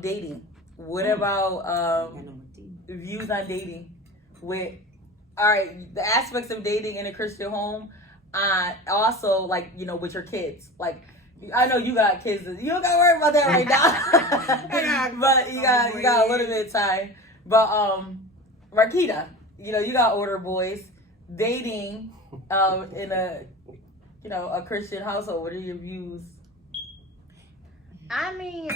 dating. What about views on dating? With all right, the aspects of dating in a Christian home. Also, like, you know, with your kids. Like, I know you got kids. You don't got to worry about that right now. But you got a little bit of time. But Marquita, you know, you got older boys dating in a, you know, a Christian household. What are your views? I mean,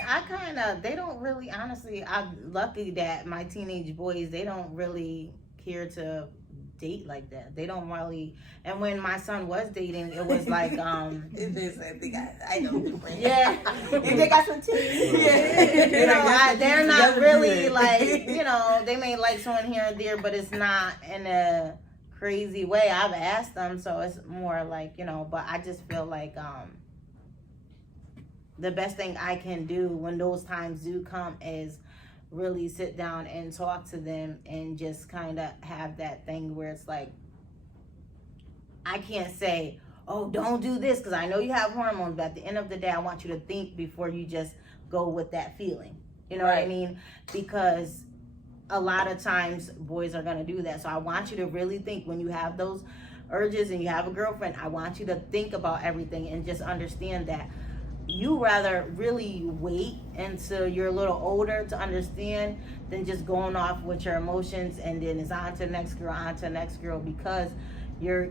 they don't really, honestly, I'm lucky that my teenage boys, they don't really care to date like that. They don't really, and when my son was dating, it was like, I know. yeah. And they got some teeth. Yeah. You know, they're not really like, you know, they may like someone here and there, but it's not in a crazy way. I've asked them, so it's more like, you know, but I just feel like, the best thing I can do when those times do come is really sit down and talk to them and just kind of have that thing where it's like, I can't say, oh, don't do this because I know you have hormones, but at the end of the day, I want you to think before you just go with that feeling. You know what I mean? Because a lot of times boys are going to do that. So I want you to really think when you have those urges and you have a girlfriend, I want you to think about everything and just understand that you rather really wait until you're a little older to understand than just going off with your emotions and then it's on to the next girl, because you're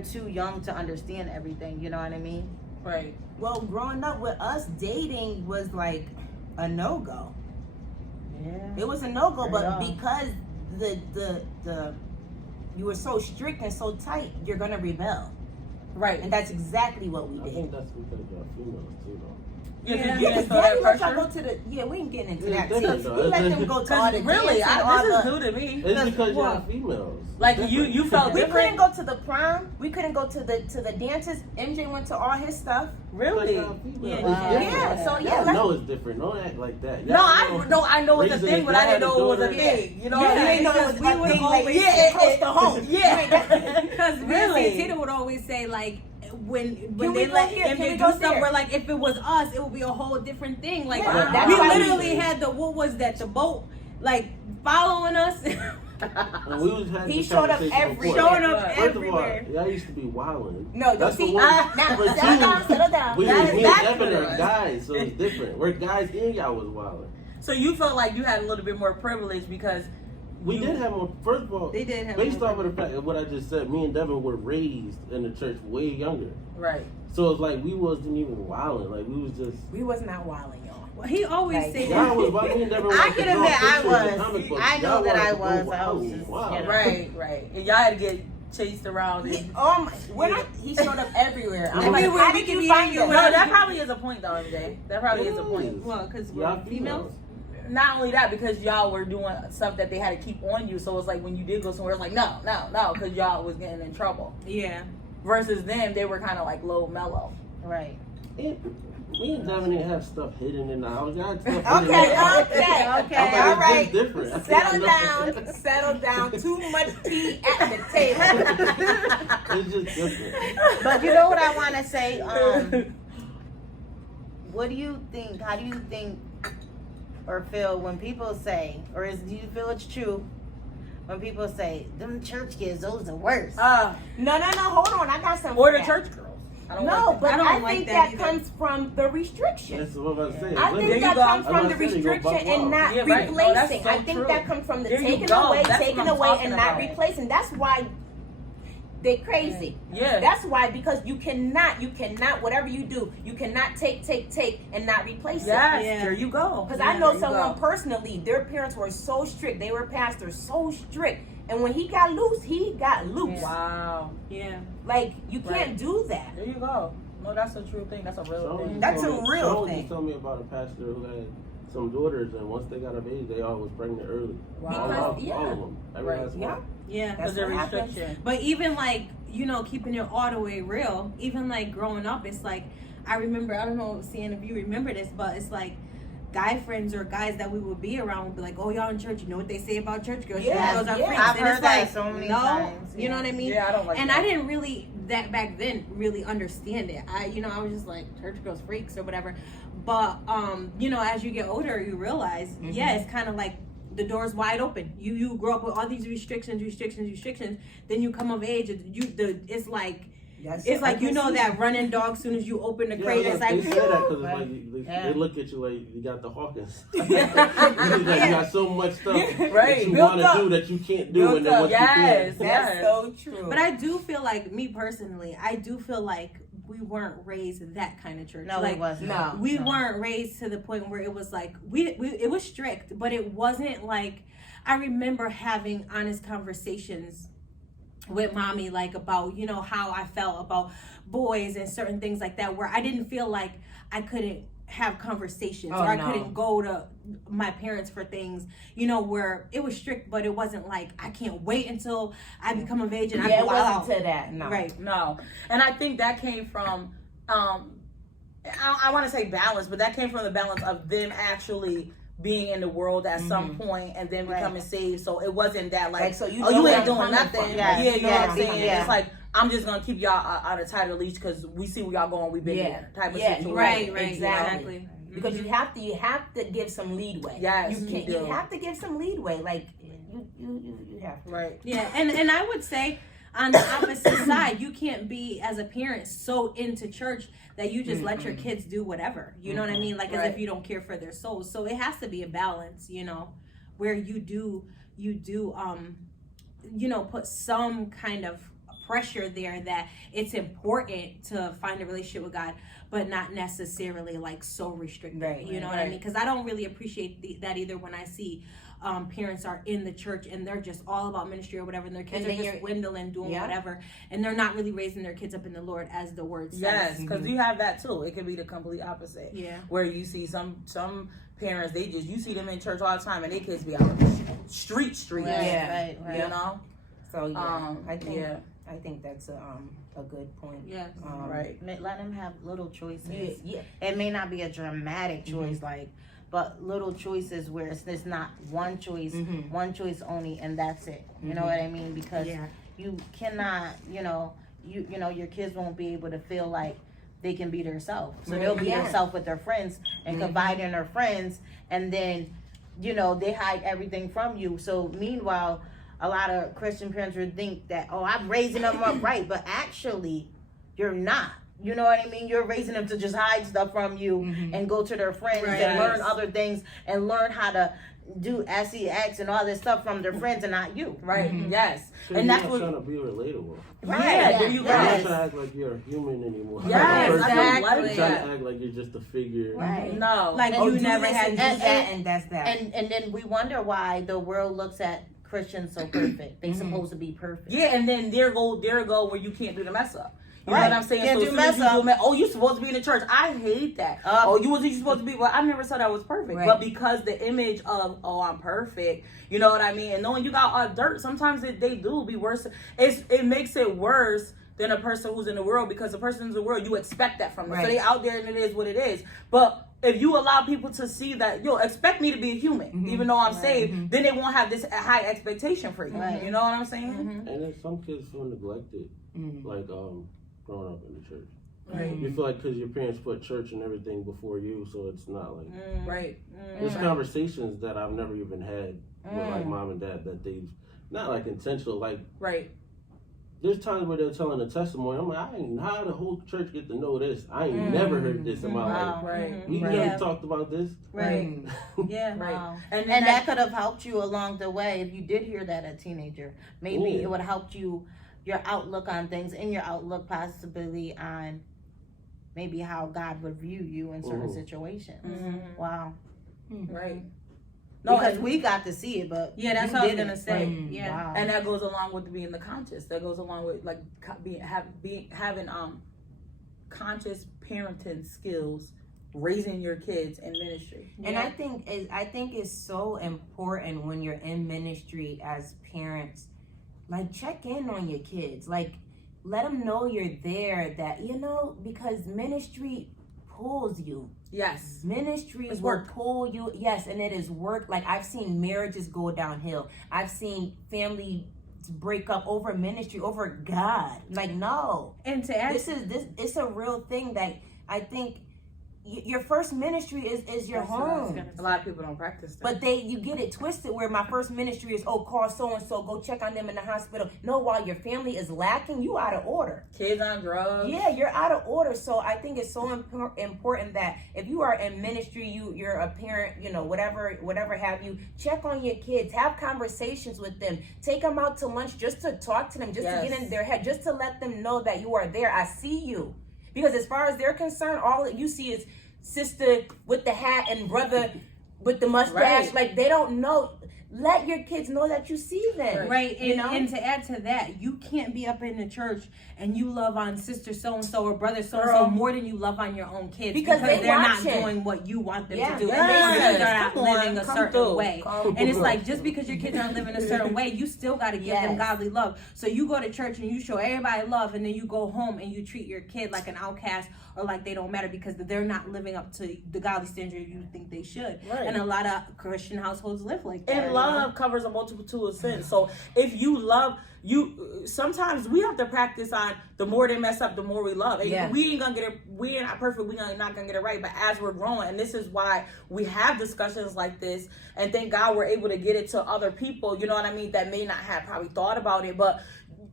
too young to understand everything. You know what I mean? Right. Well, growing up with us, dating was like a no-go. Yeah. It was a no-go, but because the you were so strict and so tight, you're gonna rebel. Right. And that's exactly what we I did. think that's because y'all females too, though. Yeah, Yeah, because Daddy let pressure. y'all go to the. Yeah, we ain't getting into Yeah, that. different, See, though. we let them go to all the Really, dances, all this is the. new to me. It's because y'all what? females. Like Different. you felt We couldn't different. go to the prom. We couldn't go to the dances. MJ went to all his stuff. Really? Y'all females. Yeah. It's different. Yeah, so yeah, Y'all let's- know it's different. Don't act like that. No, I know it's a thing, but I didn't know it was a thing. You know what You I didn't mean? know it was we a would thing always like Yeah, close to home. Yeah. Because Really? Tita would always say, like, when Can they we let go here? him Can we do go stuff there? where, like, if it was us, it would be a whole different thing. Like, Yeah, that's we why we literally did. had what was that, the boat, like, following us. And we was having He this showed up conversation everywhere. before. Showing up First everywhere. of all, y'all used to be wilding. No, That's see, for one. now, For settle two, down, settle down. We That was is me back and Evan to are us. guys, so it's different. We're guys and y'all was wilding. So you felt like you had a little bit more privilege because We did have more. First of all, They did have based more off of the fact of what I just said, me and Devin were raised in the church way younger. right. So it's like we wasn't even wilding. Like we was just. We was not wilding, y'all. Well, he always Like, said Y'all was wild. Me and Devin I wanted to can draw admit I pictures and was. comic books. I know Y'all that I wanted to go was. I was wild. just, Wow. you know. Right. And y'all had to get chased around. And, He showed up everywhere. I'm Everywhere. like, We how could did you be find hanging us? no, that probably is a point though, MJ. That probably is a point. well, because we're Y'all females. Not only that, because y'all were doing stuff that they had to keep on you, so it's like when you did go somewhere, it's like no, because y'all was getting in trouble. Yeah. Versus them, they were kind of like low mellow. Right. Me and Devin didn't have stuff hidden in the house. Y'all had stuff hidden in the Okay, house. okay, I'm okay, like, all it's right. just different. Settle down. Too much tea at the table. It's just different. But you know what I want to say? What do you think? How do you think or feel when people say, do you feel it's true when people say, them church kids, those are the worst? No, hold on. I got something. Or for the that. church girls. I don't No, like but I don't I like think that that either. comes from the restriction. That's what I'm saying. I Women- think There that you go. comes I'm from not the saying you go restriction buck and wild. not Yeah, right. No, that's replacing. so I think true. that comes from the There you taking go. away, That's taking what I'm away, talking and not about. replacing. That's why they crazy. Yeah. That's why, because you cannot, whatever you do, you cannot take, and not replace Yes, it. Yeah. there you go. Because Yeah, I know there you someone go. personally, their parents were so strict. They were pastors, so strict. And when he got loose, he got loose. Wow. Yeah. Like, you Right. can't do that. There you go. No, that's a true thing. That's a real Someone thing. That's told a me- real someone thing. just told me about a pastor who had some daughters, and once they got of age, they all was pregnant early. Wow. All Because- of yeah. them. Every Right. last Yeah. one. Yeah. That's Because of what happens. restriction. But even like, keeping it all the way real, even like growing up, it's like, I remember, I don't know, seeing if you remember this, but it's like, guy friends or guys that we would be around would be like, oh, y'all in church, you know what they say about church girls? Yes, Church girls are yeah. freaks. I've And it's heard that like, so many no, times, you know what I mean? Yeah, I don't like And that. I didn't really that back then really understand it. I was just like church girls freaks or whatever. But as you get older, you realize, it's kind of like the door's wide open. You grow up with all these restrictions. Then you come of age, and it's like. It's like that running dog. Soon as you open the crate, it's like they say that because they look at you like you got the Hawkins. You got so much stuff that you want to do that you can't do, and then once you can. That's so true. But I do feel like, me personally, we weren't raised that kind of church. No, like, it wasn't. No. We weren't raised to the point where it was like it was strict, but it wasn't like. I remember having honest conversations with mommy, like about how I felt about boys and certain things like that, where I didn't feel like I couldn't have conversations or I couldn't go to my parents for things, where it was strict, but it wasn't like I can't wait until I become of age and I go it out. wasn't to that. No. Right. No. And I think that came from I want to say balance, but that came from the balance of them actually being in the world at some point and then becoming saved. So it wasn't that like so you ain't doing nothing. You know what I'm saying? Yeah. It's like, I'm just gonna keep y'all out of tighter leash because we see where y'all going. We've been there. Type of situation. Right. Exactly. Because you have to give some leadway. Yes, you have to give some leadway. Like you have to. Right. Yeah, and I would say on the opposite side, you can't be as a parent so into church that you just let your kids do whatever. You know what I mean? Like as if you don't care for their souls. So it has to be a balance, where you do put some kind of pressure there that it's important to find a relationship with God, but not necessarily like so restricted. You know what I mean? Because I don't really appreciate that either when I see parents are in the church and they're just all about ministry or whatever, and their kids are just dwindling, doing whatever, and they're not really raising their kids up in the Lord as the word says. Yes, because you have that too. It can be the complete opposite. Yeah. Where you see some parents, you see them in church all the time and their kids be out street. Right. You know? So I think that's a good point. Yes. Right. Let them have little choices. Yeah. It may not be a dramatic choice, but little choices where it's not one choice, one choice only, and that's it. You know what I mean? Because you cannot, your kids won't be able to feel like they can be themselves. So they'll be themselves with their friends and confide in their friends, and then, they hide everything from you. So meanwhile, a lot of Christian parents would think that, I'm raising them up right, but actually, you're not. You know what I mean? You're raising them to just hide stuff from you and go to their friends and learn other things and learn how to do sex and all this stuff from their friends and not you. Right. Yes. So and you're that's not trying to be relatable. Right. Yeah, there you go. You're not trying to act like you're a human anymore. Yes, You're exactly. trying to act like you're just a figure. Right. No. Like you never had that, and that's that. And then we wonder why the world looks at Christians so perfect. They supposed to be perfect. Yeah, and then there go where you can't do the mess up. You know Right. what I'm saying? Can't so do as soon as mess you do you're supposed to be in the church. I hate that. You wasn't supposed to be. Well, I never said I was perfect, but because the image of I'm perfect, you know what I mean? And knowing you got dirt, sometimes they do be worse. It makes it worse than a person who's in the world, because the person in the world, you expect that from them. So they out there and it is what it is. But if you allow people to see that, expect me to be a human, even though I'm saved, then they won't have this high expectation for you. You know what I'm saying? And then some kids feel neglected, like growing up in the church. Right. You feel like because your parents put church and everything before you, so it's not like Right. there's conversations that I've never even had with like mom and dad that they've not like intentional, like Right. there's times where they're telling a testimony. I'm like, how the whole church get to know this? I ain't never heard this in my life. Right. We never talked about this. Right. Yeah. Right. Wow. And that could have helped you along the way if you did hear that as a teenager. Maybe it would have helped you, your outlook on things, and your outlook possibly on maybe how God would view you in certain situations. Wow. Right. No, because we got to see it, but that's what I was gonna say. Yeah. Wow. And that goes along with being the conscious. That goes along with like having conscious parenting skills, raising your kids in ministry. And I think it's so important when you're in ministry as parents, like check in on your kids, like let them know you're there, that because ministry pulls you. Yes. Ministry will pull you. Yes, and it is work. Like I've seen marriages go downhill. I've seen family break up over ministry, over God. Like, no. And to add, It's a real thing that I think your first ministry is your home. A lot of people don't practice that. But you get it twisted where my first ministry is, call so-and-so, go check on them in the hospital. No, while your family is lacking, you out of order. Kids on drugs. Yeah, you're out of order. So I think it's so important that if you are in ministry, you're a parent, whatever have you, check on your kids, have conversations with them, take them out to lunch just to talk to them, just to get in their head, just to let them know that you are there. I see you. Because as far as they're concerned, all that you see is sister with the hat and brother with the mustache. Right. Like, they don't know. Let your kids know that you see them. Right. And to add to that, you can't be up in the church and you love on sister so-and-so or brother so-and-so more than you love on your own kids. Because they're not watching. doing what you want them to do. Yes. And they're not living a certain way. Come And it's through. like, just because your kids aren't living a certain way, you still got to give them godly love. So you go to church and you show everybody love, and then you go home and you treat your kid like an outcast or like they don't matter because they're not living up to the godly standard you think they should. Right. And a lot of Christian households live like that. And love covers a multitude of sins. So if you love, sometimes we have to practice on the more they mess up, the more we love. And we ain't gonna get it. We are not perfect. We not gonna get it right. But as we're growing, and this is why we have discussions like this, and thank God we're able to get it to other people. You know what I mean? That may not have probably thought about it, but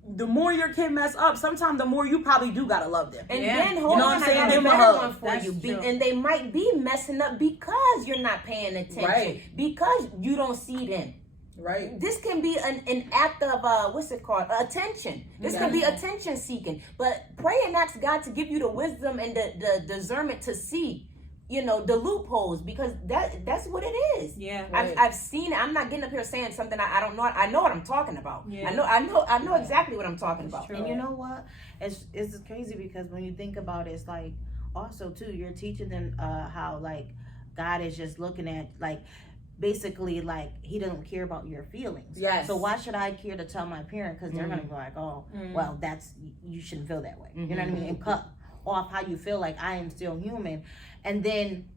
the more your kid mess up, sometimes the more you probably do gotta love them. And then hold You know on, what I'm I saying? got a Give 'em a better hug. one for That's you. true. And they might be messing up because you're not paying attention. Right. Because you don't see them. Right. This can be an act of what's it called? Attention. This can be attention seeking. But pray and ask God to give you the wisdom and the discernment to see, the loopholes, because that's what it is. Yeah. Right. I've seen it. I'm not getting up here saying something I don't know. I know what I'm talking about. Yeah. I know exactly what I'm talking about. true. And you know what? It's crazy because when you think about it, it's like also too, you're teaching them how like God is just looking at like basically like he doesn't care about your feelings. Yes. So why should I care to tell my parent? Because they're gonna be like, well, you shouldn't feel that way. You know what I mean? And cut off how you feel like I am still human, and then.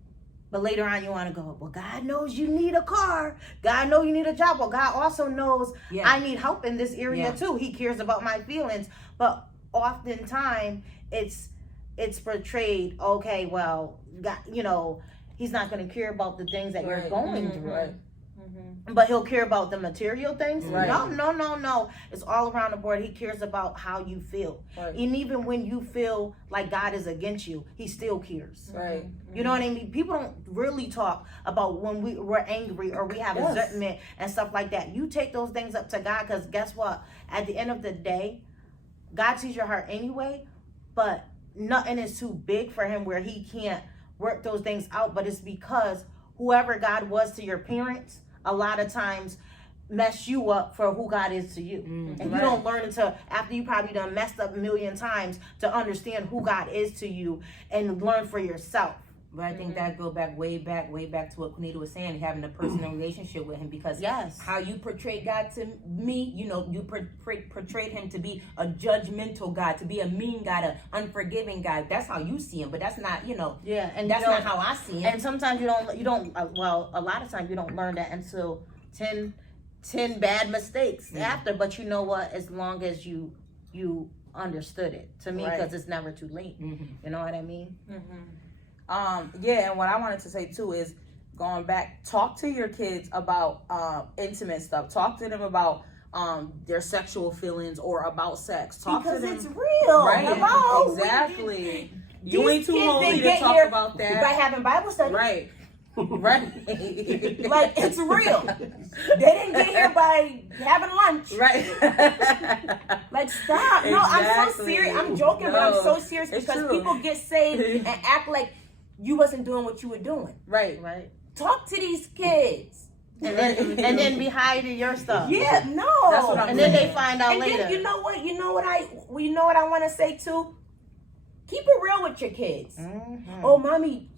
But later on, you want to go, well, God knows you need a car. God knows you need a job. Well, God also knows I need help in this area too. He cares about my feelings. But oftentimes, it's portrayed, okay, well, God, he's not going to care about the things that you're going through. Right. But he'll care about the material things. Right. No. It's all around the board. He cares about how you feel. Right. And even when you feel like God is against you, he still cares. Right. You know what I mean? People don't really talk about when we're angry or we have resentment and stuff like that. You take those things up to God, because guess what? At the end of the day, God sees your heart anyway, but nothing is too big for him where he can't work those things out. But it's because whoever God was to your parents, a lot of times mess you up for who God is to you. And you don't learn until after you probably done messed up a million times to understand who God is to you and learn for yourself. But I think that go way back to what Quinita was saying, having a personal relationship with him, because how you portray God to me, you portrayed him to be a judgmental God, to be a mean God, an unforgiving God. That's how you see him, but that's not, and that's not how I see him. And sometimes you don't, well, a lot of times you don't learn that until 10 bad mistakes after, but you know what, as long as you understood it, to me, because it's never too late. You know what I mean? And what I wanted to say too is, going back, talk to your kids about intimate stuff. Talk to them about their sexual feelings or about sex. Talk because to them. it's real. Right. Hello. Exactly. You ain't too kids, holy they to get talk here about that. By having Bible study. Right. Right. Like, it's real. They didn't get here by having lunch. Right. Like, stop. No, I'm so serious. I'm joking, but I'm so serious It's because true. people get saved and act like you wasn't doing what you were doing. Right. Talk to these kids. And then be hiding your stuff. Yeah, no. That's what I'm And then saying. they find out And later. then, you know what I want to say too? Keep it real with your kids. Oh, mommy,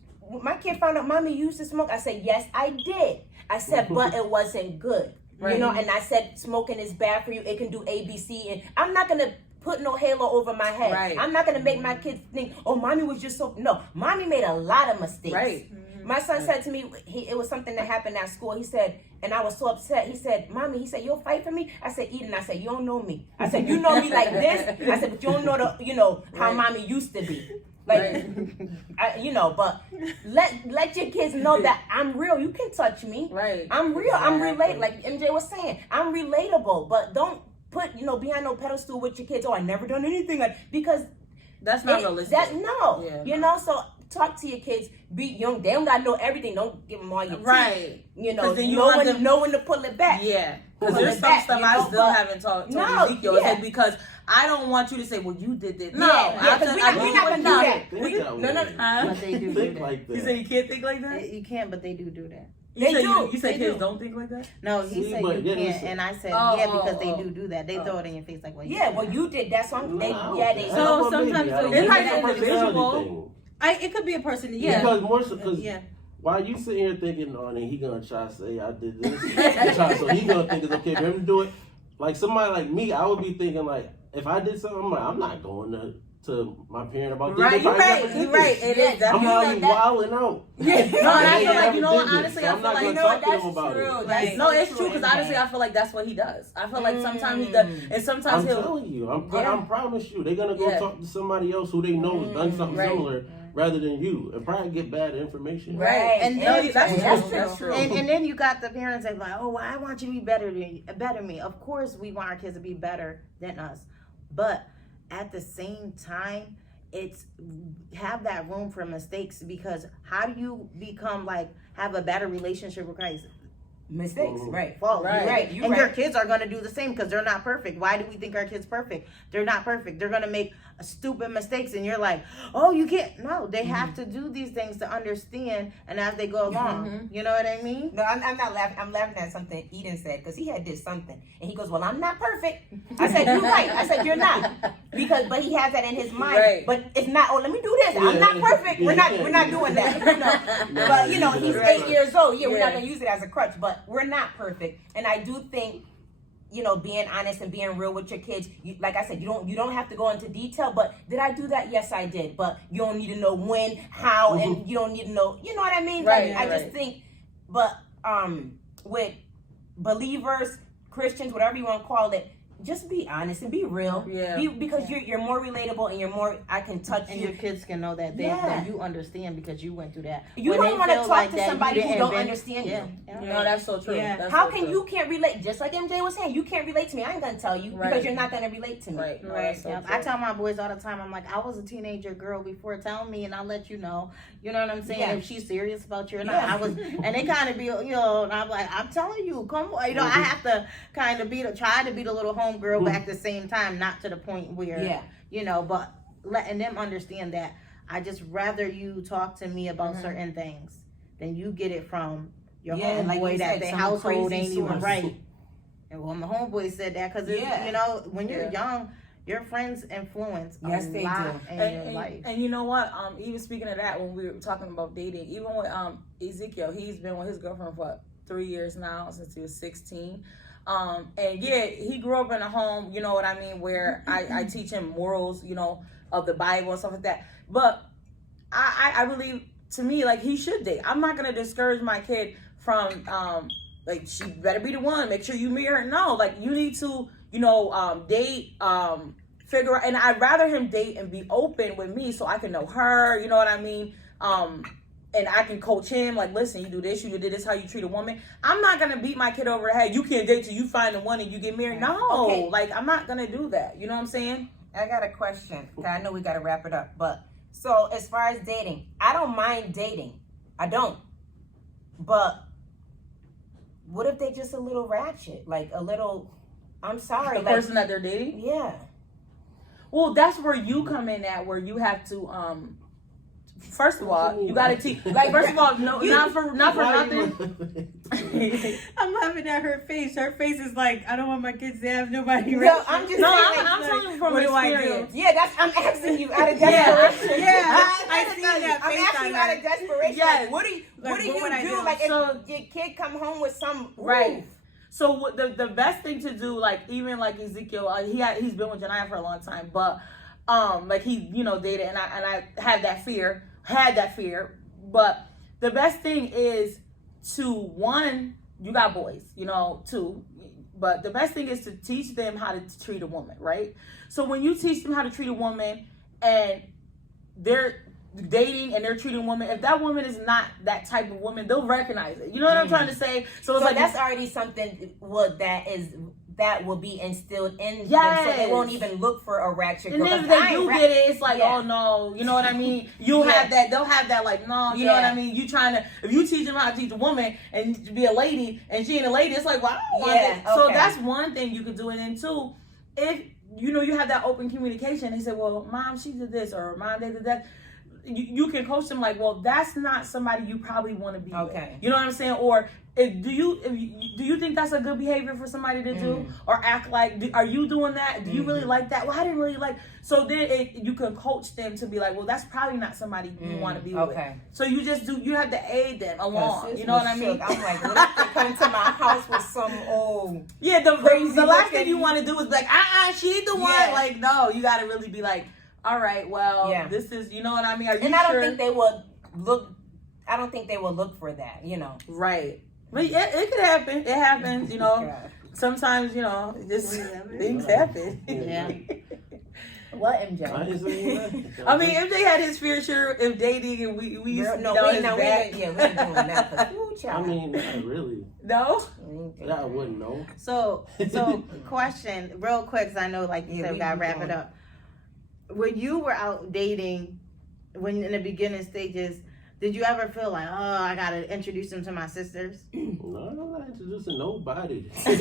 my kid found out mommy used to smoke. I said, yes, I did. I said, but it wasn't good. Right. And I said, smoking is bad for you. It can do A, B, C. And I'm not going to put no halo over my head. Right. I'm not going to make my kids think, oh, mommy was just so. No, mommy made a lot of mistakes. Right. My son said to me, it was something that happened at school. He said, and I was so upset. He said, "Mommy," he said, "you'll fight for me?" I said, "Eden," I said, "you don't know me." I said, "You know me like this." I said, "But you don't know how mommy used to be." Like, but let your kids know that I'm real. You can touch me. Right. I'm real. I'm relatable. Like MJ was saying, I'm relatable. But don't put, behind no pedestal with your kids. Oh, I never done anything because that's not realistic. So talk to your kids. Be young. They don't gotta know everything. Don't give them all your teeth. Right. Then know when to pull it back. Yeah. Because there's some stuff I still haven't talked to Ezekiel. It's like, because I don't want you to say, "Well, you did this." No, we're not gonna do that. But they do think that. like that. You say you can't think like that? You can't, but they do that. You said kids don't think like that? No, he said you can't, and I said because they do that. They throw it in your face like, "Well, you did that song." They So sometimes it's like an individual. It could be a person. Yeah. Because why you sitting here thinking, "Oh, then he gonna try to say I did this," so he gonna think it's okay for him to do it. Like somebody like me, I would be thinking like, if I did something, I'm not going to my parent about this. Right, you're right. It is. I'm already wilding out. No, and I feel like, honestly, I feel like, that's true. Right. No, it's true, because honestly, I feel like that's what he does. I feel like sometimes he does, and sometimes I'm telling you, I promise you, they're gonna go talk to somebody else who they know has done something similar, rather than you, and probably get bad information. Right. And that's true. And then you got the parents that like, "Oh, well, I want you to be better than me." Of course, we want our kids to be better than us, but at the same time, it's have that room for mistakes, because how do you become have a better relationship with Christ? Mistakes, right? Well, right. And your kids are going to do the same, because they're not perfect. Why do we think our kids perfect? They're not perfect. They're going to make stupid mistakes, and you're like, "Oh, you can't." No, they have to do these things to understand, and as they go along, you know what I mean? No, I'm not laughing. I'm laughing at something Eden said, because he did something, and he goes, "Well, I'm not perfect." I said, "You're right." I said, "You're not," but he has that in his mind. Right. But it's not. Oh, let me do this. I'm not perfect. We're not doing that. But he's 8 years old. Yeah, we're not gonna use it as a crutch, but we're not perfect. And I do think, being honest and being real with your kids, like I said, you don't have to go into detail, but did I do that? Yes, I did. But you don't need to know when, how, and you don't need to know, you know what I mean? Right, I just think, but with believers, Christians, whatever you want to call it, just be honest and be real. Yeah. Because you're more relatable, and you're more, I can touch and you. your kids can know that that you understand, because you went through that. You don't want to talk to somebody who don't understand you. No, that's so true. Yeah. That's How so can true. you can't relate? Just like MJ was saying, you can't relate to me. I ain't gonna tell you because you're not gonna relate to me. Right. No, Right. that's so true. I tell my boys all the time, I'm like, I was a teenager girl before. Tell me, and I'll let you know. You know what I'm saying? Yeah. If she's serious about you or not. I was, and they kind of be, and I'm like, I'm telling you, come on. I have to kind of try to be the little homegirl, but at the same time, not to the point where, but letting them understand that I just rather you talk to me about certain things than you get it from your homeboy, like that their household ain't even source. right. And my homeboy said that, because when you're young, your friends influence a lot in your life. And you know what? Even speaking of that, when we were talking about dating, even with Ezekiel, he's been with his girlfriend for 3 years now, since he was 16. And he grew up in a home, you know what I mean, where I teach him morals, of the Bible and stuff like that. But I believe, to me, he should date. I'm not gonna discourage my kid from she better be the one. Make sure you marry her. No, you need to, date, figure out. And I'd rather him date and be open with me, so I can know her. You know what I mean? And I can coach him, listen, you do this, you did this, how you treat a woman. I'm not going to beat my kid over the head. You can't date till you find the one and you get married. No, I'm not going to do that. You know what I'm saying? I got a question. I know we got to wrap it up. But, so as far as dating, I don't mind dating. I don't. But what if they just a little ratchet? A little, I'm sorry. The person that they're dating? Yeah. Well, that's where you come in at, where you have to, first of all, you gotta teach. First of all, not for nothing. I'm laughing at her face. Her face is like, I don't want my kids to have nobody. No, I'm just saying. I'm telling you from experience. Yeah, I'm asking you out of desperation. I see that face. I'm asking you out of desperation. Yes. What do you do? If your kid come home with some right. So the best thing to do, even Ezekiel, he's been with Janiyah for a long time, but he dated, and I had that fear, but the best thing is to, one, you got boys, you know, two, but the best thing is to teach them how to treat a woman, right? So when you teach them how to treat a woman and they're dating and they're treating women, if that woman is not that type of woman, they'll recognize it. You know what I'm trying to say? So it's So like that's already something that will be instilled in Yes. them, so they won't even look for a ratchet and girl. then if 'Cause they I do ain't get it, it's like, Yeah. oh no, you know what I mean? You'll Yeah. have that, they'll have that like, no, you know what Yeah. I mean? You trying to, if you teach them how to teach a woman and to be a lady and she ain't a lady, it's like, well, I don't want Yeah, it. So okay. that's one thing you could do. And then two, if, you know, you have that open communication, they say, well, mom, she did this, or mom, they did that. You can coach them like, well, that's not somebody you probably want to be Okay. with. You know what I'm saying? Or do you think that's a good behavior for somebody to do, or act like? Are you doing that? Do you really like that? Well, I didn't really like. So then you can coach them to be like, well, that's probably not somebody you want to be with. Okay. So you just do. You have to aid them along. Sis You know what I was mean? shook. I'm like, what if they come to my house with some old? Yeah. crazy The last looking- thing you want to do is be like, she ain't the one. Yeah. Like, no, you got to really be like, all right, well, Yeah. this is. You know what I mean? Are you And I don't sure? think they will look. I don't think they will look for that. You know. Right. But yeah, it could happen. It happens, you know. Yeah. Sometimes, you know, just things happen. Yeah. What I MJ? didn't say that. I mean, if they had his fair share of dating and we used to No, know we his ain't back. doing that. 'Cause, ooh, I child. mean, not really. No? We ain't doing That I that. wouldn't know. So question, real quick, because I know, like you Yeah, said, we we gotta be wrap it going. up. When you were out dating, when in the beginning stages, did you ever feel like, oh, I gotta introduce them to my sisters? No, I'm not introducing nobody. You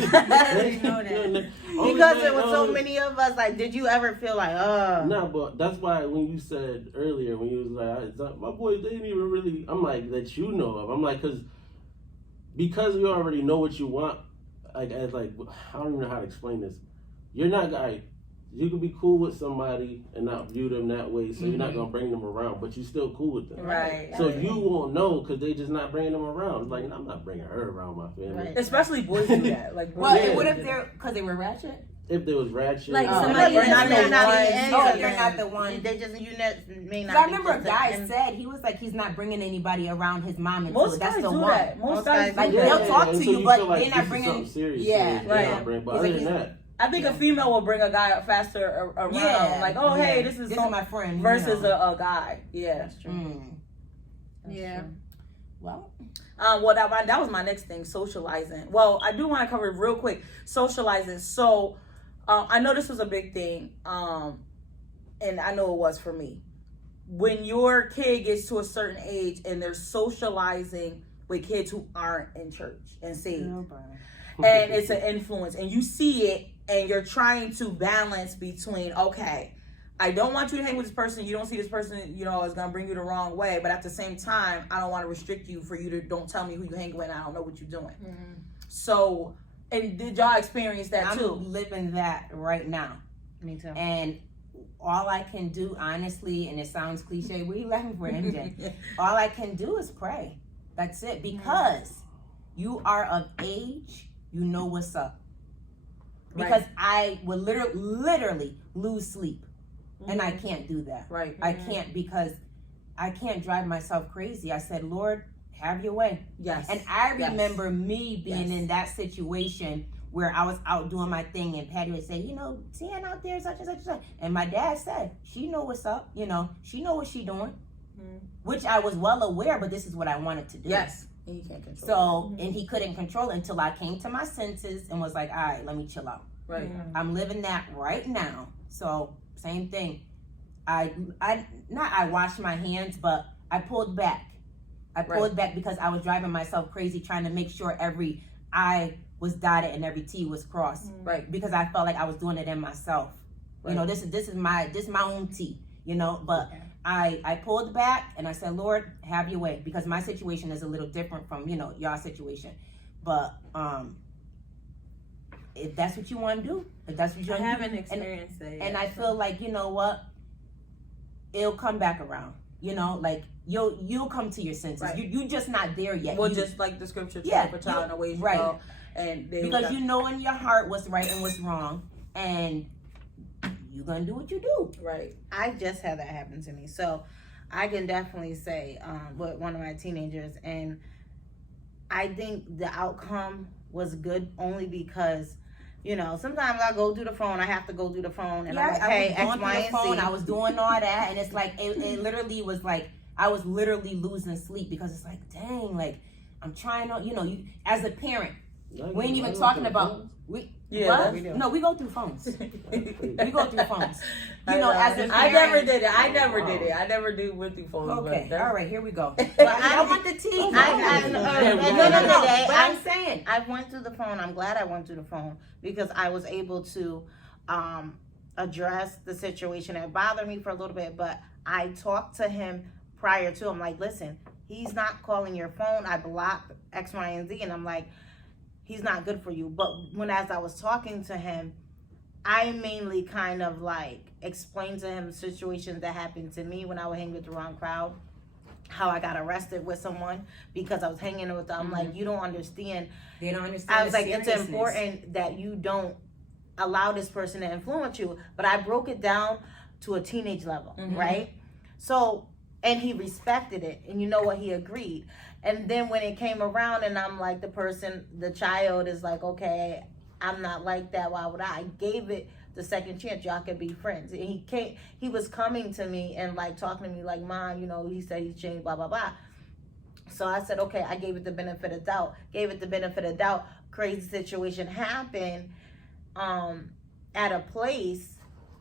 know that. Because there were so many of us. Like, did you ever feel like, oh, Nah, but that's why when you said earlier, when you was like, my boys, they didn't even really, I'm like, that you know of. I'm like, because you already know what you want, like, as like, I don't even know how to explain this. You're not, like, you can be cool with somebody and not view them that way, so you're not going to bring them around, but you're still cool with them. Right. So you won't know because they just not bringing them around. It's like, I'm not bringing her around my family. Right. Especially boys do that. Like, Well, boys Yeah. what do if that. they're because they were ratchet? If there was ratchet. Like Oh, somebody we're not that's the not ones. the Oh, end. you're not the one. They just, you may not. I be remember a just guy and- said he was like he's not bringing anybody around his mom until Most that's guys the do one. that. Most Most guys guys do Like, that. they'll talk to until you, but feel like they're not this is bringing- something serious. Yeah, they're right. not bringing- But He's other like, than that, I think a female will bring a guy up faster around. Yeah, Like, oh, yeah. hey, this is so, my friend versus you know. a guy. Yeah. That's true. That's Yeah. true. Well, Well, that was my next thing, socializing. Well, I do want to cover it real quick, socializing. So, I know this was a big thing, and I know it was for me. When your kid gets to a certain age and they're socializing with kids who aren't in church and saved, and it's an influence, and you see it, and you're trying to balance between, okay, I don't want you to hang with this person. You don't see this person, you know, is gonna bring you the wrong way. But at the same time, I don't want to restrict you for you to don't tell me who you hang with. And I don't know what you're doing. So, and did y'all experience that I'm too? living that right now. Me too. And all I can do, honestly, and it sounds cliche, what are you laughing for, MJ? All I can do is pray. That's it. Because you are of age, you know what's up. Because I would literally lose sleep. And I can't do that. Right. I can't because I can't drive myself crazy. I said, Lord, have your way. Yes. And I Yes. remember me being Yes. in that situation where I was out doing my thing and Patty would say, you know, Tian out there, such and such and such. And my dad said, she know what's up, you know, she know what she doing. Which I was well aware, but this is what I wanted to do. Yes. And you can't control. So, and he couldn't control it until I came to my senses and was like, all right, let me chill out. Right. I'm living that right now. So, same thing. I washed my hands, but I pulled back. I pulled back because I was driving myself crazy trying to make sure every I was dotted and every T was crossed. Right. Because I felt like I was doing it in myself. Right. You know, this is my own T, you know, but I pulled back and I said, Lord, have your way, because my situation is a little different from, you know, y'all situation. But if that's what you want to do, if that's what you I want to do. haven't experienced that yet. And I feel like, you know what, it'll come back around. You know, like you'll come to your senses. Right. You just not there yet. Well, You- just like the scripture, Yeah, train up a child in the ways you right. go, and they because you know in your heart what's right and what's wrong, and you're gonna do what you do. right. I just had that happen to me. So I can definitely say with one of my teenagers, and I think the outcome was good only because, you know, sometimes I go through the phone. I have to go through the phone, and I'm like, hey, I was X, going Y, through the and phone. Z. I was doing all that, and it's like it literally was like I was literally losing sleep because it's like, dang, like I'm trying to, you know, you as a parent, we ain't even talking about we. Yeah, what? we do. No, we go through phones. We go through phones. You know, as a parent, I never did it. I never did it. I never went through phones. Okay, but all right, here we go. But I want the tea. But I'm saying, I went through the phone. I'm glad I went through the phone because I was able to address the situation. It bothered me for a little bit, but I talked to him prior to. I'm like, listen, he's not calling your phone. I blocked X, Y, and Z, and I'm like, he's not good for you. But as I was talking to him, I mainly kind of like explained to him situations that happened to me when I would hang with the wrong crowd. How I got arrested with someone because I was hanging with them. I'm like, you don't understand. they don't understand. I was the like, it's seriousness. important that you don't allow this person to influence you. But I broke it down to a teenage level, right? So, and he respected it. And you know what? He agreed. And then when it came around and I'm like, the child is like, okay, I'm not like that. Why would I? I gave it the second chance. Y'all could be friends. And he was coming to me and like talking to me like, Mom, you know, he said he's changed, blah, blah, blah. So I said, okay, I gave it the benefit of doubt. Crazy situation happened at a place,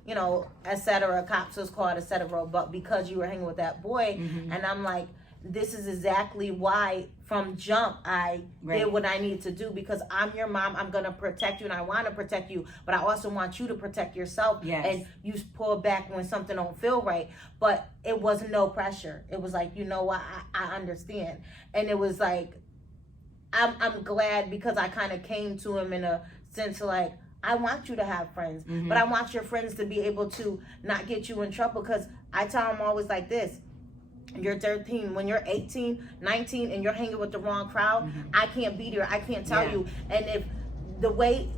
you know, et cetera. Cops was called, et cetera. But because you were hanging with that boy, and I'm like, this is exactly why from jump I did what I need to do because I'm your mom. I'm going to protect you and I want to protect you, but I also want you to protect yourself. Yes. And you pull back when something don't feel right. But it was no pressure. It was like, you know what, I understand. And it was like, I'm glad because I kind of came to him in a sense like, I want you to have friends, but I want your friends to be able to not get you in trouble because I tell them always like this. You're 13. When you're 18, 19, and you're hanging with the wrong crowd, I can't be there. I can't tell you. And if the way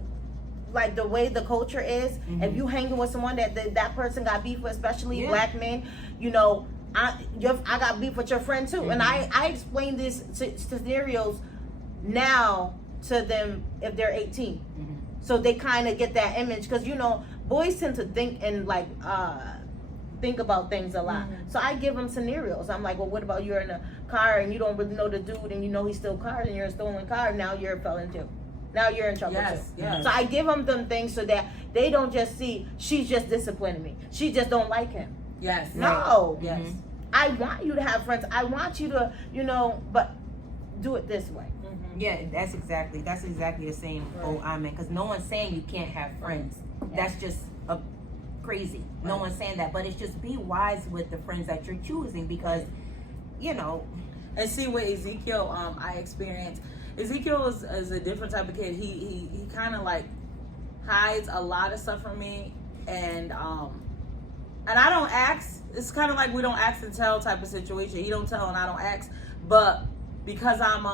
the culture is, if you hanging with someone that person got beef with, especially black men, you know, I got beef with your friend too. And I explain these scenarios now to them if they're 18. So they kind of get that image because, you know, boys tend to think and like, think about things a lot. So I give them scenarios. I'm like, well, what about you're in a car and you don't really know the dude and you know he stole cars and you're in a stolen car, now you're a felon too. Now you're in trouble too. Yes. So I give them things so that they don't just see she's just disciplining me. She just don't like him. Yes. No. Yes. I want you to have friends. I want you to, you know, but do it this way. Yeah, that's exactly the same. Oh, amen. Because no one's saying you can't have friends. That's just crazy. No one's saying that, but it's just be wise with the friends that you're choosing because, you know. And see with Ezekiel, I experienced. Ezekiel is a different type of kid. He kind of like hides a lot of stuff from me, and I don't ask. It's kind of like we don't ask and tell type of situation. He don't tell and I don't ask, but because I'm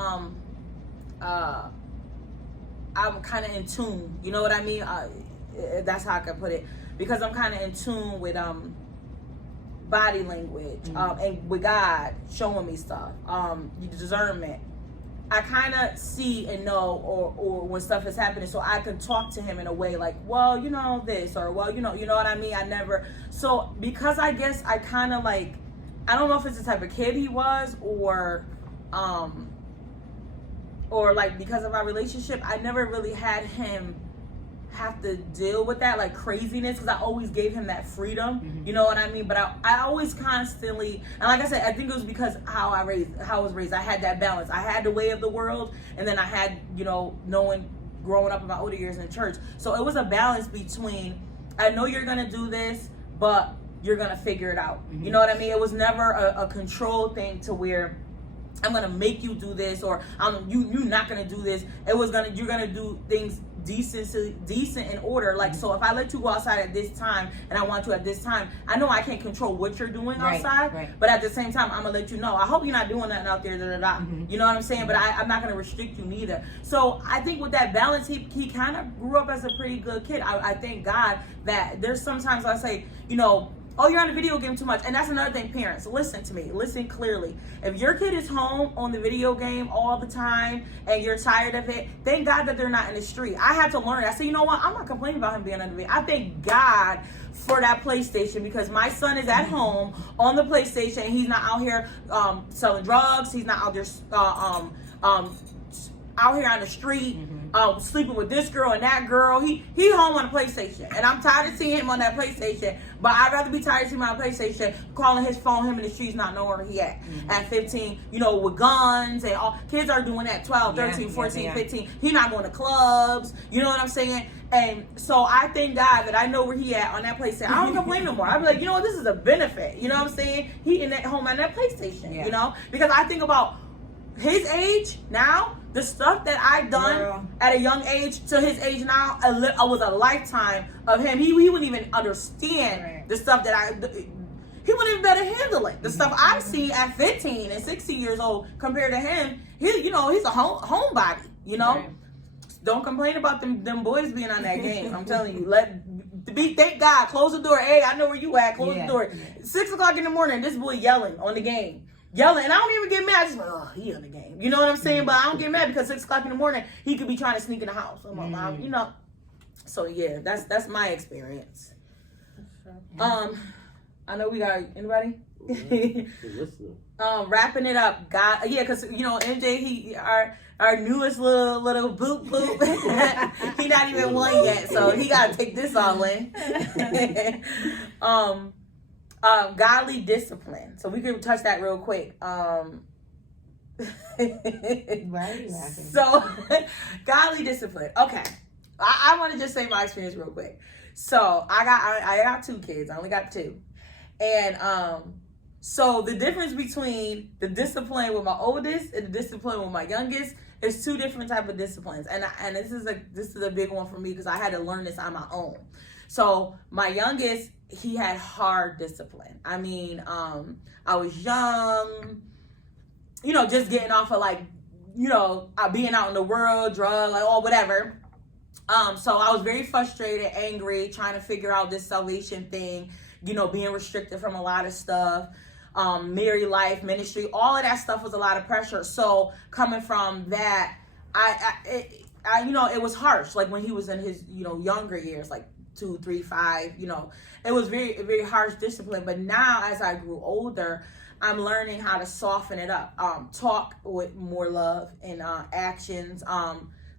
kind of in tune. You know what I mean? That's how I can put it. Because I'm kind of in tune with body language and with God showing me stuff, discernment. I kind of see and know or when stuff is happening, so I can talk to him in a way like, well, you know this, or well, you know what I mean. So because I guess I kind of like, I don't know if it's the type of kid he was or like because of our relationship, I never really had him have to deal with that like craziness because I always gave him that freedom, you know what I mean? But I always constantly, and like I said, I think it was because how I was raised. I had that balance. I had the way of the world, and then I had, you know, knowing growing up in my older years in church. So it was a balance between, I know you're gonna do this, but you're gonna figure it out. You know what I mean? It was never a control thing to where I'm gonna make you do this or you're not gonna do this. It was you're gonna do things decent in order. Like, so if I let you go outside at this time and I want you at this time, I know I can't control what you're doing outside, but at the same time, I'm gonna let you know, I hope you're not doing nothing out there, you know what I'm saying? But I'm not gonna restrict you neither. So I think with that balance, he kind of grew up as a pretty good kid. I thank God that there's sometimes I say, you know, oh, you're on the video game too much. And that's another thing, parents, listen to me, listen clearly. If your kid is home on the video game all the time and you're tired of it, thank God that they're not in the street. I had to learn. I said, you know what? I'm not complaining about him being on the video. I thank God for that PlayStation, because my son is at home on the PlayStation. He's not out here selling drugs. He's not out there out here on the street, sleeping with this girl and that girl. He home on the PlayStation, and I'm tired of seeing him on that PlayStation. But I'd rather be tired of seeing him on the PlayStation, calling his phone, him in the streets, not knowing where he at. At 15, you know, with guns and all. Kids are doing that, 12, 13, 14, 15. He not going to clubs. You know what I'm saying? And so I thank God that I know where he at on that PlayStation. I don't complain no more. I be like, you know what, this is a benefit. You know what I'm saying? He in that home on that PlayStation, you know? Because I think about his age now, the stuff that I've done at a young age to his age now, I was a lifetime of him. He wouldn't even understand the stuff that he wouldn't even better handle it. The stuff I've seen at 15 and 16 years old compared to him, he's a homebody, you know? Don't complain about them boys being on that game. I'm telling you, thank God, close the door. Hey, I know where you at, close the door. 6 o'clock in the morning, this boy yelling on the game. Yelling, and I don't even get mad. I just like, oh, he on the game. You know what I'm saying? But I don't get mad because 6 o'clock in the morning, he could be trying to sneak in the house. I'm like, you know. So yeah, that's my experience. I know we got anybody. Wrapping it up, God. Yeah, because you know MJ, our newest little boop. He not even one yet, so he got to take this all in. Godly discipline. So we could touch that real quick. So godly discipline. Okay. I want to just say my experience real quick. So I got 2 kids. I only got 2. And so the difference between the discipline with my oldest and the discipline with my youngest is 2 different type of disciplines. And this is a big one for me because I had to learn this on my own. So my youngest, he had hard discipline. I mean, I was young, you know, just getting off of like, you know, being out in the world, drug, like, or whatever. So I was very frustrated, angry, trying to figure out this salvation thing, you know, being restricted from a lot of stuff, married life, ministry, all of that stuff was a lot of pressure. So coming from that, I you know, it was harsh. Like when he was in his, you know, younger years, like 2, 3, 5, you know, it was very, very harsh discipline. But now as I grew older, I'm learning how to soften it up, talk with more love and actions,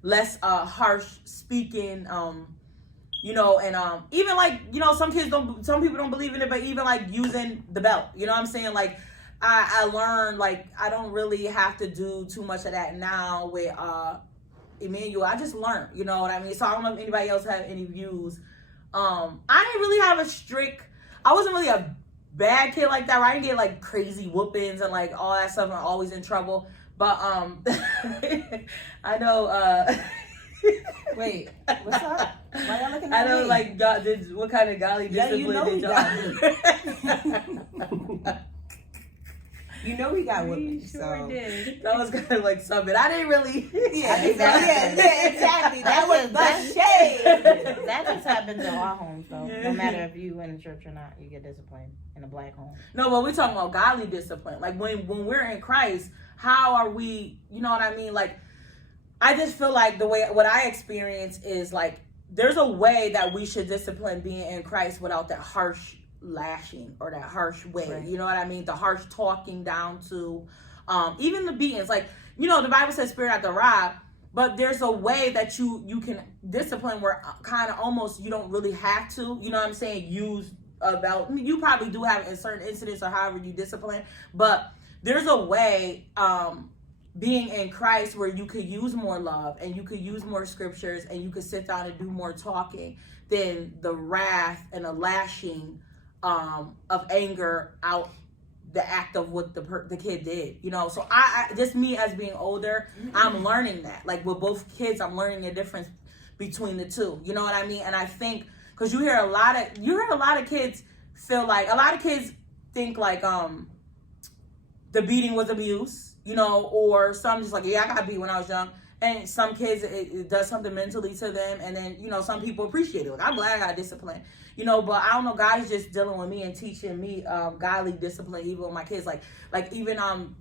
less harsh speaking, you know, and even like, you know, some people don't believe in it, but even like using the belt, you know what I'm saying? Like I learned, like, I don't really have to do too much of that now with Emmanuel. I just learned, you know what I mean? So I don't know if anybody else have any views. I didn't really have I wasn't really a bad kid like that, where I didn't get like crazy whoopings and like all that stuff and always in trouble. But I know Wait, what's up? Why y'all looking at I know me? like God did what kind of godly discipline you know did we y'all? You know we got whooping, Sure did. That was kind of like something. I didn't really. Yeah, exactly. That was the shade. That just happens in our homes, though. No matter if you in the church or not, you get disciplined in a black home. No, but we're talking about godly discipline. Like when we're in Christ, how are we? You know what I mean? Like I just feel like what I experience is like there's a way that we should discipline being in Christ without that harsh lashing or that harsh way. Right. You know what I mean? The harsh talking down to even the beatings. Like, you know, the Bible says spirit not to rob, but there's a way that you can discipline where kind of almost you don't really have to, you know what I'm saying, use about, you probably do have in certain incidents or however you discipline, but there's a way being in Christ where you could use more love and you could use more scriptures and you could sit down and do more talking than the wrath and the lashing of anger out the act of what the kid did, you know. So I just me as being older, I'm learning that. Like with both kids, I'm learning the difference between the two. You know what I mean? And I think because you heard a lot of kids feel like, a lot of kids think like the beating was abuse, you know, or some just like, yeah, I got beat when I was young. And some kids, it does something mentally to them. And then, you know, some people appreciate it. Like, I'm glad I got discipline, you know, but I don't know, God is just dealing with me and teaching me godly discipline, even with my kids. Like even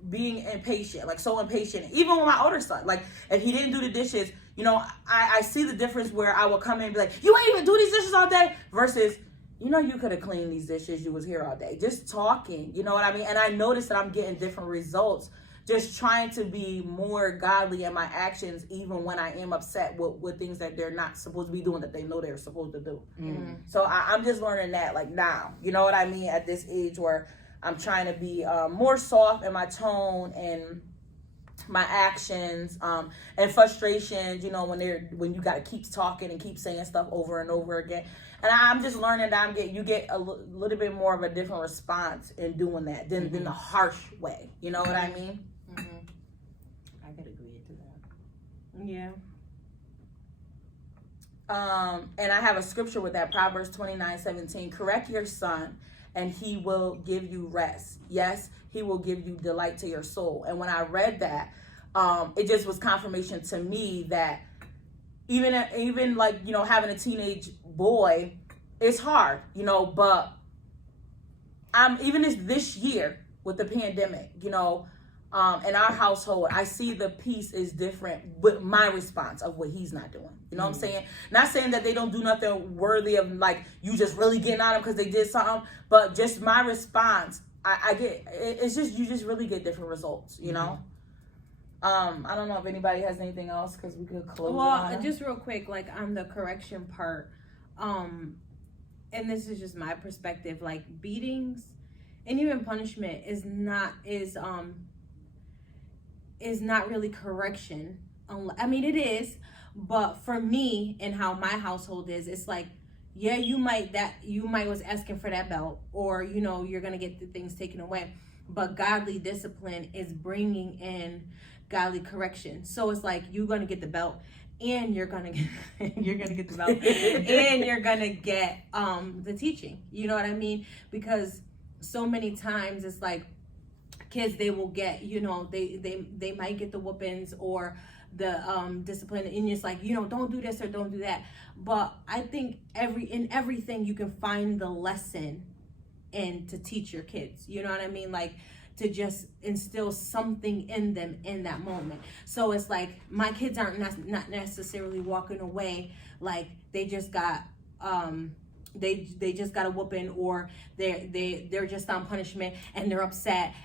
being impatient, like so impatient, even with my older son. Like, if he didn't do the dishes, you know, I see the difference where I will come in and be like, you ain't even do these dishes all day, versus, you know, you could have cleaned these dishes, you was here all day. Just talking, you know what I mean? And I noticed that I'm getting different results just trying to be more godly in my actions, even when I am upset with things that they're not supposed to be doing that they know they're supposed to do. Mm-hmm. So I'm just learning that, like, now, you know what I mean? At this age where I'm trying to be more soft in my tone and my actions, and frustrations, you know, when you got to keep talking and keep saying stuff over and over again. And I'm just learning that you get a little bit more of a different response in doing that than the harsh way. You know what I mean? I could agree to that. Yeah. And I have a scripture with that, Proverbs 29:17. Correct your son, and he will give you rest. Yes, he will give you delight to your soul. And when I read that, it just was confirmation to me that even like, you know, having a teenage boy, it's hard, you know, but even this year with the pandemic, you know, in our household, I see the peace is different with my response of what he's not doing. You know what I'm saying? Not saying that they don't do nothing worthy of, like, you just really getting on them because they did something, but just my response, I get, it's just, you just really get different results, you know? I don't know if anybody has anything else, because we could close. Well, just real quick, like on the correction part, and this is just my perspective, like beatings and even punishment is not really correction. I mean, it is, but for me and how my household is, it's like, yeah, you might was asking for that belt, or, you know, you're gonna get the things taken away, but godly discipline is bringing in godly correction. So it's like, you're gonna get the belt, and you're gonna get the belt, and you're gonna get the teaching. You know what I mean? Because so many times it's like, kids, they will get, you know, they might get the whoopings or the discipline, and it's like, you know, don't do this or don't do that. But I think in everything you can find the lesson and to teach your kids. You know what I mean? Like, to just instill something in them in that moment. So it's like, my kids aren't not necessarily walking away like they just got they just got a whooping, or they're just on punishment and they're upset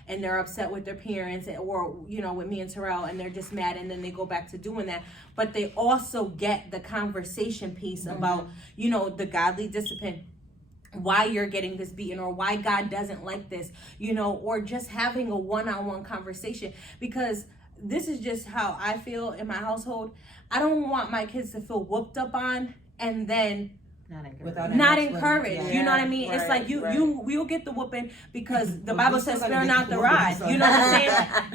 with their parents, or, you know, with me and Terrell, and they're just mad, and then they go back to doing that. But they also get the conversation piece about, you know, the godly discipline, why you're getting this beaten, or why God doesn't like this, you know, or just having a one-on-one conversation. Because this is just how I feel in my household. I don't want my kids to feel whooped up on and then not encouraged. Yeah. You know what I mean? Right, it's like right. you'll get the whooping because the Bible says spare not the rod. You know what I'm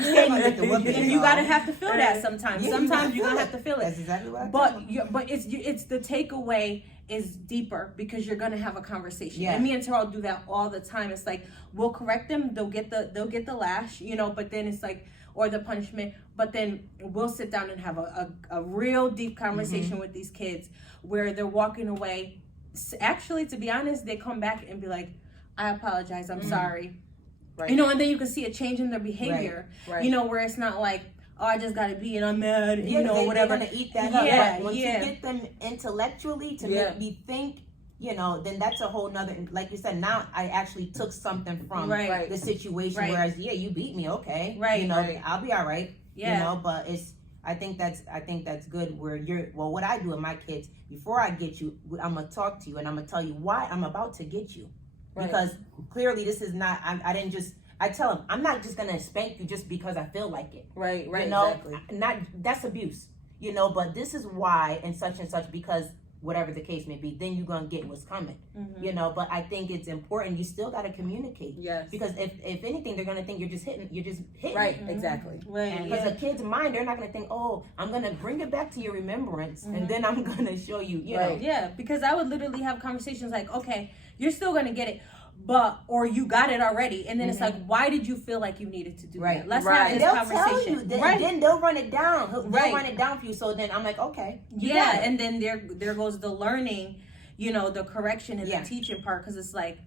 saying? And you gotta have to feel that sometimes. Sometimes you're gonna have to feel it. That's exactly what But it's the takeaway is deeper, because you're gonna have a conversation. Yeah. And me and Terrell do that all the time. It's like, we'll correct them, they'll get the lash, you know, but then it's like, or the punishment, but then we'll sit down and have a real deep conversation with these kids where they're walking away. Actually, to be honest, they come back and be like, I apologize, I'm sorry. Right. You know, and then you can see a change in their behavior. Right. You know, where it's not like, oh, I just gotta be and I'm mad, Yeah, you know, whatever. They're gonna eat that Yeah, up. But once yeah. you get them intellectually to Yeah. make me think, you know, then that's a whole nother, like you said, now I actually took something from Right. the situation, Right. whereas, yeah, you beat me, okay. Right. You know, Right. I'll be all right. Yeah. You know, but I think that's good where what I do with my kids, before I get you, I'm gonna talk to you and I'm gonna tell you why I'm about to get you. Right. Because clearly this is not, I tell them, I'm not just gonna spank you just because I feel like it. Right, You know, exactly. that's abuse, you know, but this is why, and such, because whatever the case may be, then you're gonna get what's coming, you know. But I think it's important, you still gotta communicate. Yes. Because if anything, they're gonna think you're just hitting. Right, exactly. Right. Because a kid's mind, they're not gonna think, oh, I'm gonna bring it back to your remembrance, and then I'm gonna show you, you know. Yeah, because I would literally have conversations like, okay, you're still gonna get it, but or you got it already, and then it's like, why did you feel like you needed to do Right. that? Let's Right. have this They'll conversation. tell you, then, right. then they'll run it down. They'll Right. run it down for you. So then I'm like, okay, you Yeah, got it. and then there goes the learning, the correction and Yeah. the teaching part, because it's like,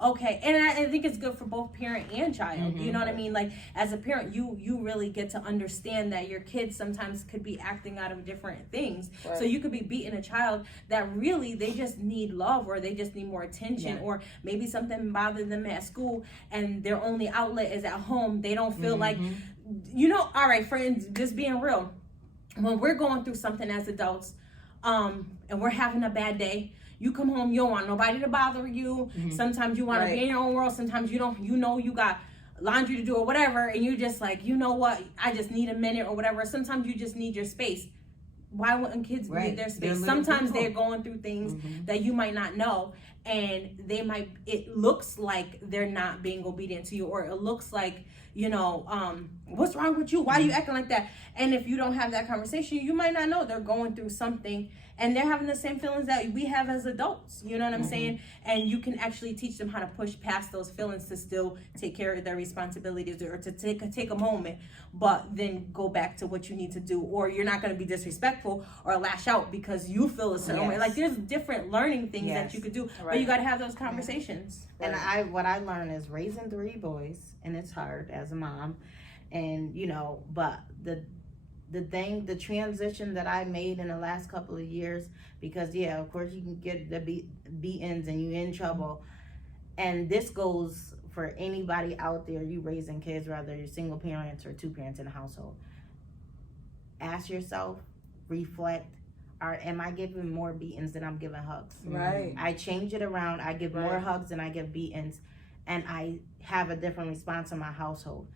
okay, and I think it's good for both parent and child. You know what I mean? Like, as a parent, you really get to understand that your kids sometimes could be acting out of different things. Right. So you could be beating a child that really they just need love, or they just need more attention, or maybe something bothered them at school and their only outlet is at home. They don't feel like, all right, friends, just being real. When we're going through something as adults, and we're having a bad day, you come home, you don't want nobody to bother you. Sometimes you want to be in your own world. Sometimes you don't, you got laundry to do or whatever, and you just like, you know what, I just need a minute or whatever. Sometimes you just need your space. Why wouldn't kids need their space? Sometimes they're going through things that you might not know, and it looks like they're not being obedient to you, or it looks like, what's wrong with you? Why are you acting like that? And if you don't have that conversation, you might not know they're going through something, and they're having the same feelings that we have as adults. You know what I'm saying? And you can actually teach them how to push past those feelings to still take care of their responsibilities, or to take a moment, but then go back to what you need to do. Or you're not going to be disrespectful or lash out because you feel a certain way. Like, there's different learning things that you could do, but you got to have those conversations. And what I learned is raising 3 boys, and it's hard as a mom, and but the transition that I made in the last couple of years, because of course you can get the beatings and you're in trouble, and this goes for anybody out there, you raising kids, whether you're single parents or 2 parents in a household. Ask yourself, reflect, am I giving more beatings than I'm giving hugs? Right. I change it around. I give more hugs than I give beatings, and I have a different response in my household.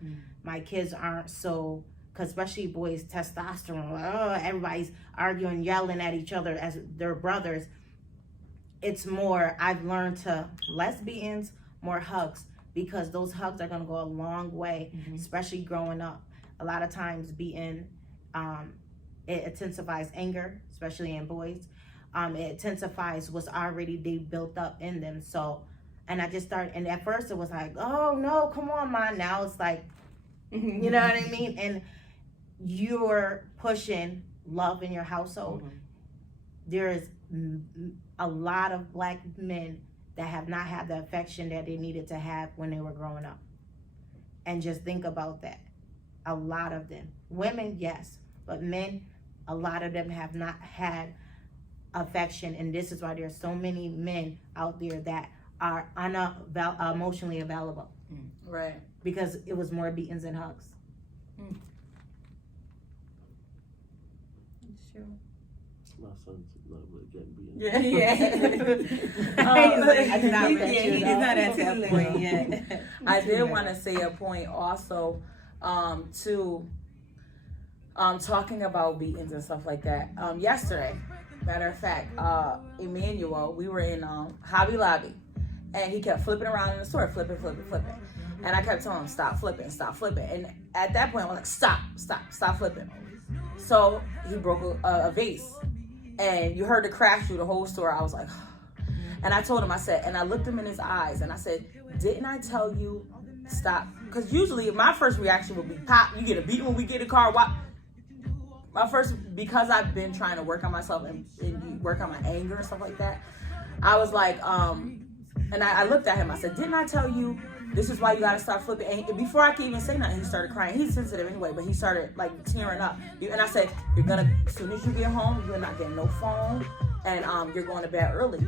My kids aren't so, because especially boys, testosterone, everybody's arguing, yelling at each other as their brothers. It's more, I've learned to less beatings, more hugs, because those hugs are going to go a long way, especially growing up. A lot of times beating, it intensifies anger, especially in boys. It intensifies what's already they built up in them. So, and I just started, and at first it was like, oh no, come on, Mom. Now it's like, you know what I mean? And you're pushing love in your household. There is a lot of Black men that have not had the affection that they needed to have when they were growing up. And just think about that. A lot of them. Women, yes, but men, a lot of them have not had affection, and this is why there's so many men out there that are emotionally available. Right. Because it was more beatings and hugs. My son's not really getting beaten. I did not he's not at that point yet. I did want to say a point also, to talking about beatings and stuff like that. Yesterday, matter of fact, Emmanuel, we were in Hobby Lobby, and he kept flipping around in the store, flipping. And I kept telling him, stop flipping. And at that point, I was like, stop flipping. So he broke a vase, and you heard the crash through the whole store. I was like, and I told him, I said, and I looked him in his eyes, and I said, didn't I tell you stop? Because usually my first reaction would be, pop, you get a beat when we get in the car. Why? My first, because I've been trying to work on myself and work on my anger and stuff like that, I was like, and I looked at him, I said, didn't I tell you this is why you gotta stop flipping? And before I could even say nothing, he started crying. He's sensitive anyway, but he started like tearing up. And I said, as soon as you get home, you're not getting no phone, and you're going to bed early.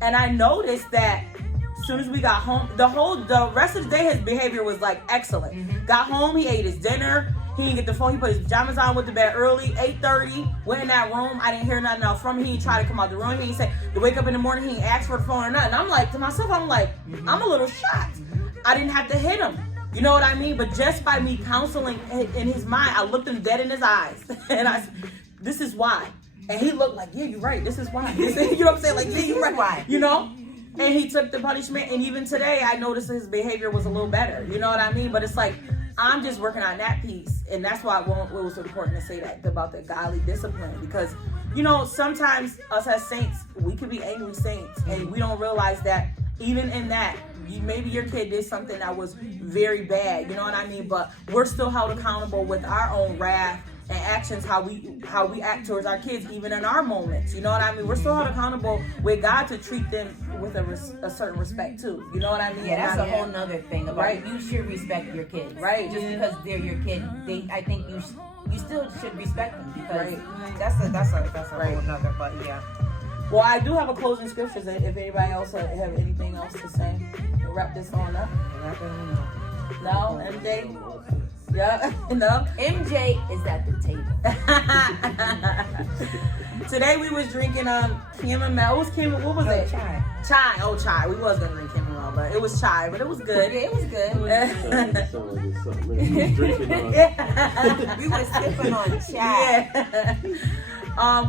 And I noticed that as soon as we got home, the rest of the day, his behavior was like excellent. Got home, he ate his dinner. He didn't get the phone. He put his pajamas on, went to bed early, 8:30. Went in that room. I didn't hear nothing else from him. He didn't try to come out the room. He didn't say to wake up in the morning. He didn't ask for the phone or nothing. I'm like to myself, I'm a little shocked. I didn't have to hit him. You know what I mean? But just by me counseling in his mind, I looked him dead in his eyes, and I said, "This is why." And he looked like, "Yeah, you're right. This is why." You know what I'm saying? Like, "Yeah, you're right." Why? You know. And he took the punishment. And even today, I noticed his behavior was a little better. You know what I mean? But it's like, I'm just working on that piece. And that's why it was so important to say that about the godly discipline. Because, sometimes us as saints, we could be angry saints. And we don't realize that even in that, maybe your kid did something that was very bad, you know what I mean? But we're still held accountable with our own wrath and actions, how we act towards our kids, even in our moments. You know what I mean? We're still held accountable with God to treat them with a certain respect too. You know what I mean? Yeah, that's a whole nother thing about Right. you should respect your kids. Right. Just because they're your kid, I think you still should respect them because Right. that's a Right. whole nother. But yeah. Well, I do have a closing scripture. If anybody else have anything else to say, we'll wrap this on up. No, MJ. Yeah, no. MJ is at the table. Today we was drinking chamomile. What was it? Chai. Chai. Oh, chai. We was gonna drink chamomile, but it was chai. But it was good. Yeah, it was good. Sound like it's something. Man, you was drinking on. We were sipping on chai. Yeah.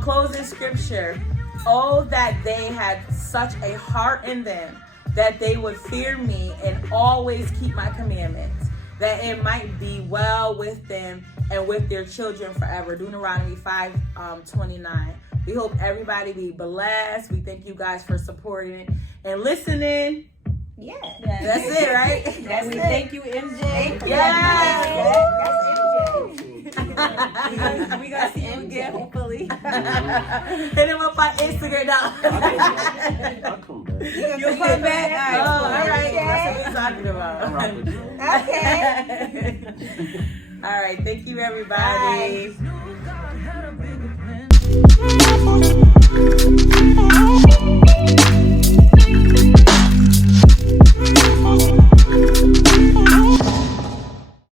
Closing scripture. Oh, that they had such a heart in them that they would fear me and always keep my commandments, that it might be well with them and with their children forever. Deuteronomy 5:29. We hope everybody be blessed. We thank you guys for supporting and listening. Yeah. That's it, right? That's We it. thank you, MJ. Yes. That's MJ. We gotta see you again, hopefully. Hit him up on Instagram now. I'll come back. You'll come back. Oh, all right. Okay. That's what we're talking about. I'll rock with you. Okay. All right. Thank you, everybody. Bye.